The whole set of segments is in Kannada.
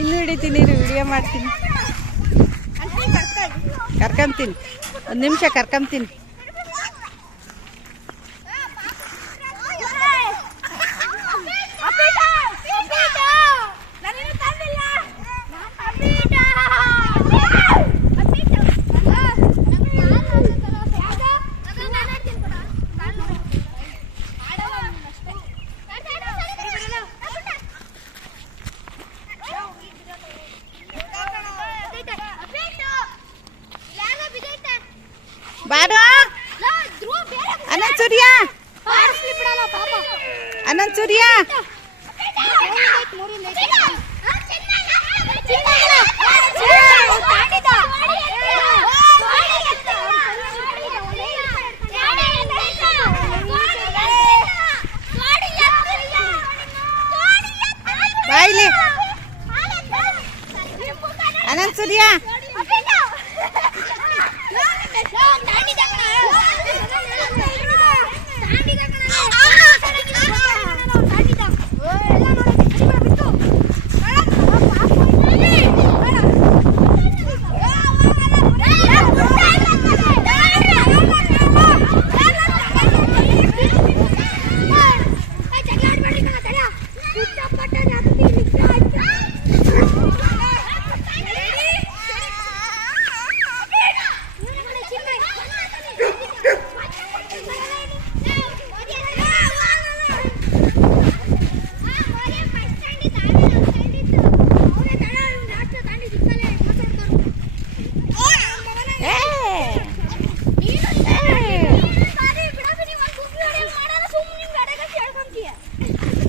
ಇನ್ನು ಹಿಡಿತೀನಿ ವಿಡಿಯೋ ಮಾಡ್ತೀನಿ. ಕರ್ಕೊಂತೀನಿ. ಒಂದು ನಿಮಿಷ ಕರ್ಕೊಂತೀನಿ. ಸೂರ್ಯ ಅನಂತ್ ಸೂರ್ಯ ಬಾಯ್ಲಿ ಅನಂತ್ ಸೂರ್ಯ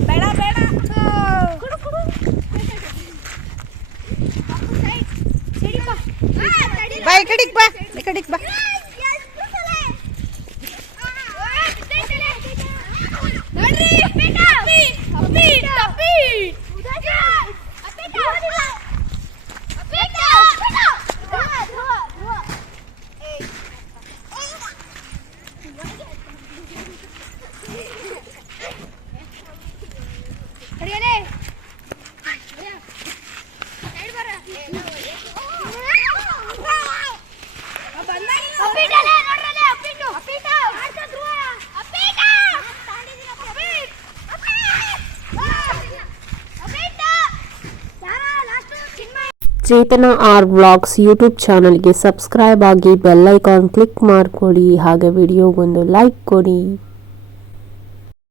ಬೇಡ ಬೇಡ. ಬಾ ಈ ಬಾ ಈ ಬಾ. ಚೇತನ ಆರ್ ವ್ಲಾಗ್ಸ್ ಯೂಟ್ಯೂಬ್ ಚಾನಲ್ಗೆ ಸಬ್ಸ್ಕ್ರೈಬ್ ಆಗಿ ಬೆಲ್ ಐಕಾನ್ ಕ್ಲಿಕ್ ಮಾಡಿಕೊಡಿ. ಹಾಗೆ ವಿಡಿಯೋಗೊಂದು ಲೈಕ್ ಕೊಡಿ.